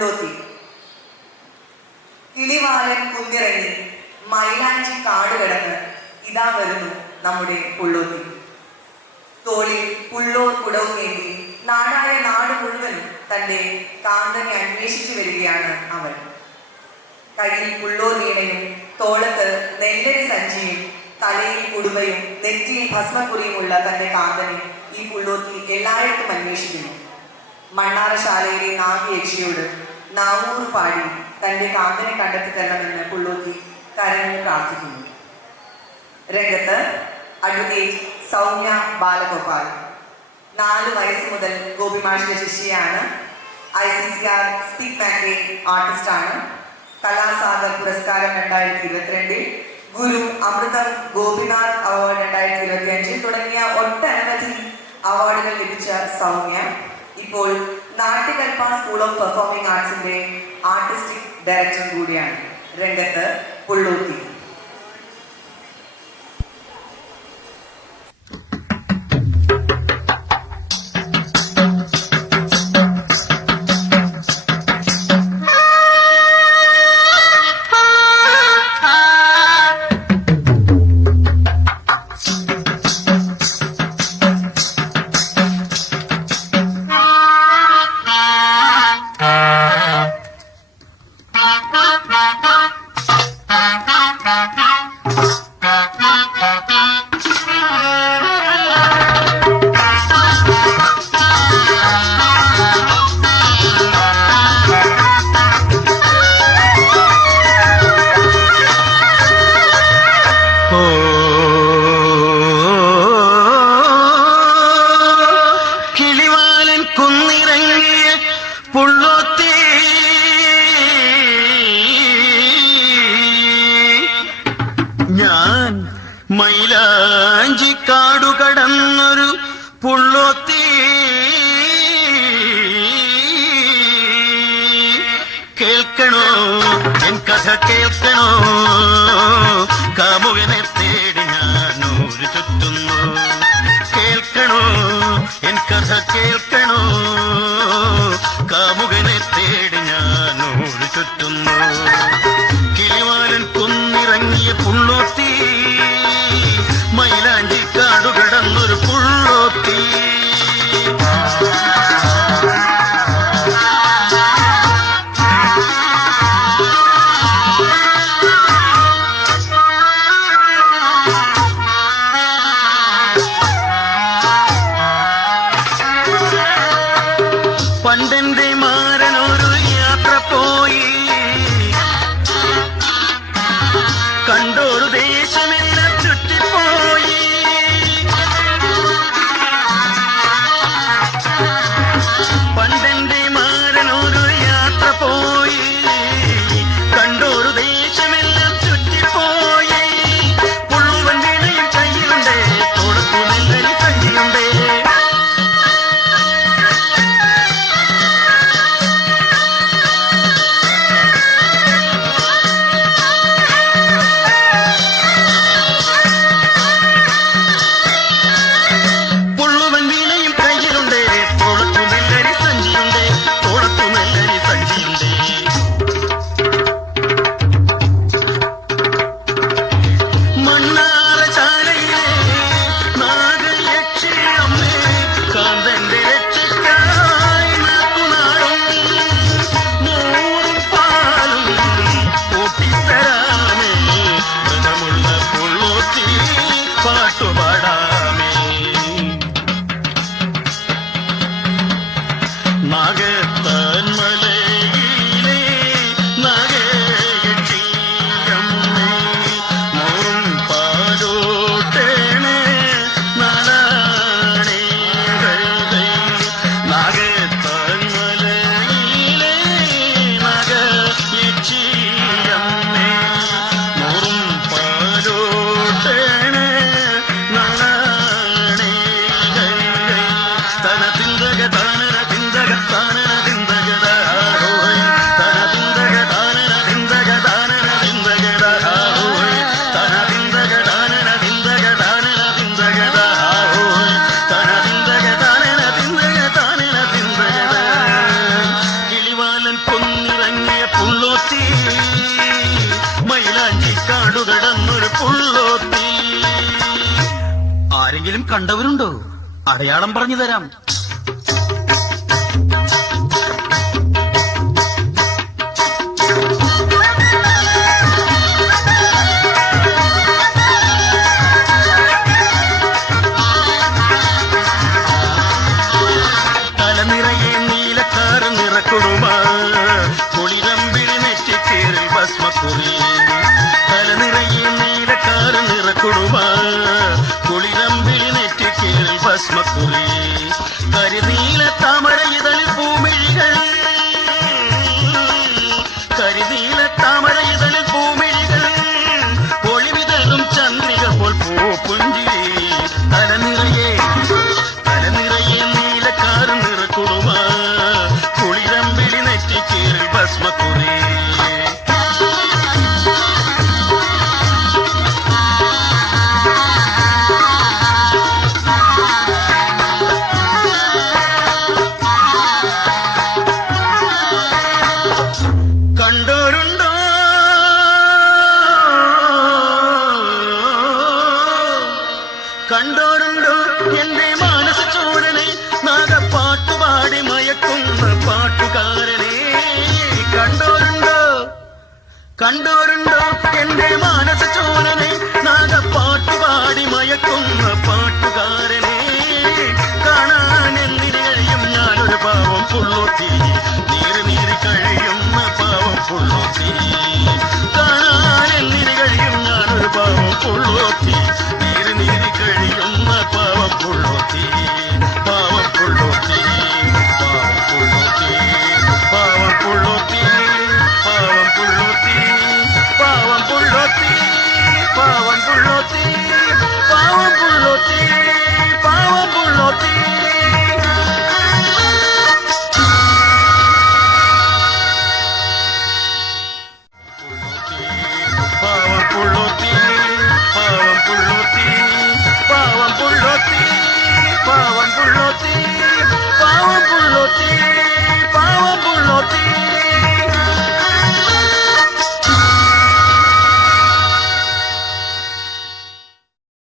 പുള്ളോത്തി. കിളിവാലൻ കുന്നിറങ്ങി മൈലാഞ്ചി കാട് കിടന്ന് ഇതാ വരുന്നു നമ്മുടെ പുള്ളോത്തി. തോളിൽ പുള്ളോർ കുടവും നേടി നാടായ നാട് മുഴുവനും തന്റെ കാന്തനെ അന്വേഷിച്ചു വരികയാണ് അവൻ. കയ്യിൽ പുള്ളോർ വീണയും തോളത്ത് നെല്ലരി സഞ്ചിയും തലയിൽ കുടുമയും നെറ്റിയിൽ ഭസ്മക്കുറിയുമുള്ള തന്റെ കാന്തനെ ഈ പുള്ളോത്തി എല്ലായിടത്തും അന്വേഷിക്കുന്നു. മണ്ണാറശാലയിലെ നാഗയക്ഷിയോട് നാവൂറ് പാടി തന്റെ കാന്തനെ കണ്ടെത്തി തരണമെന്ന് പുള്ളോത്തി കരഞ്ഞു പ്രാർത്ഥിക്കുന്നു. രംഗത്ത് അഡ്വക്കേറ്റ് സൗമ്യ ബാലഗോപാൽ. 4 വയസ്സ് മുതൽ ഗോപിമാഷിന്റെ ശിഷ്യയാണ്. ICCR സ്റ്റിഗ്മാറ്റേ ആർട്ടിസ്റ്റാണ്. കലാസാഗർ പുരസ്കാരം 2022, ഗുരു അമൃതം ഗോപിനാഥ് അവാർഡ് 2025 തുടങ്ങിയ ഒട്ടനവധി അവാർഡുകൾ ലഭിച്ച സൗമ്യ ഇപ്പോൾ നാട്യകൽപ്പ സ്കൂൾ ഓഫ് പെർഫോമിംഗ് ആർട്സിന്റെ ആർട്ടിസ്റ്റിക് ഡയറക്ടർ കൂടിയാണ്. രംഗത്ത് പുള്ളോത്തി. പുള്ളോത്തി ഞാൻ മൈലാഞ്ചി കാടു കടന്നൊരു പുള്ളോത്തി കേൾക്കണോ എൻ കഥ കേൾക്കണോ കാമുകനെ തേടി ഞാൻ ഊരു ചുറ്റുന്നു കേൾക്കണോ എൻ കഥ കേൾക്കണോ കാമുകനെ തേടി ഞാൻ ഊരു ചുറ്റുന്നു കിളിവാലൻ കുന്നിറങ്ങിയ പുള്ളോത്തി മൈലാഞ്ചി കാടു കിടന്നൊരു പുള്ളോത്തി പണ്ടെന്റെ മാരനൊരു യാത്ര പോയി കുന്നിറങ്ങിയ പുള്ളോത്തി മൈലാഞ്ചി കാടു കടന്നൊരു പുള്ളോത്തി. ആരെങ്കിലും കണ്ടവരുണ്ടോ? അടയാളം പറഞ്ഞു തരാം. തലനിറയെ നീലക്കാറ് നിറക്കുടുമ കുളിരമ്പിൽ നെറ്റിക്കേറിൽ ഭസ്മക്കുറി. തലനിറയെ നീലക്കാറ് നിറക്കുടുമ കുളിരമ്പിൽ നെറ്റിക്കേറിൽ ഭസ്മക്കുറി. കരിനീല താമര ഇതളിൽ പൂമിഴികൾ, കരിനീല താമര ഇതളിൽ പൂമിഴികൾ, ഒളിവിതളും ചന്ദ്രിക പോൽ പൂപ്പുഞ്ചിരി. തലനിറയെ നീലക്കാറ് നിറക്കുടുമ കുളിരമ്പിളി നെറ്റിക്കേറിൽ ഭസ്മക്കുറി. കണ്ടോരുണ്ടോ? കണ്ടോരുണ്ടോ എന്റെ മാനസ ചോരനെ, നാഗപ്പാട്ടുപാടി മയക്കുന്ന പാട്ടുകാരനെ? കണ്ടോരുണ്ടോ? കണ്ടോരുണ്ടോ എന്റെ മാനസ ചോരനെ, നാഗപ്പാട്ടുപാടി മയക്കുന്ന പാട്ടുകാരനെ? കാണാൻ എന്തിന് കഴിയും ഞാനൊരു പാവം പുള്ളോത്തി, നീറി കഴിയുന്ന പാവം പുള്ളോത്തി. കാണാൻ എന്തിന് കഴിയും ഞാനൊരു പാവം പുള്ളോത്തി, നീറി കഴിയുന്ന പാവം പുള്ളോത്തി. പാവം പുള്ളോത്തി, പാവം പുള്ളോത്തി, പാവം പുള്ളോത്തി, പാവം പുള്ളോത്തി, പാവം പുള്ളോത്തി, പാവം പുള്ളോത്തി, പാവം പുള്ളോത്തി, പാവം പുള്ളോത്തി. പാവം പുള്ളോത്തി.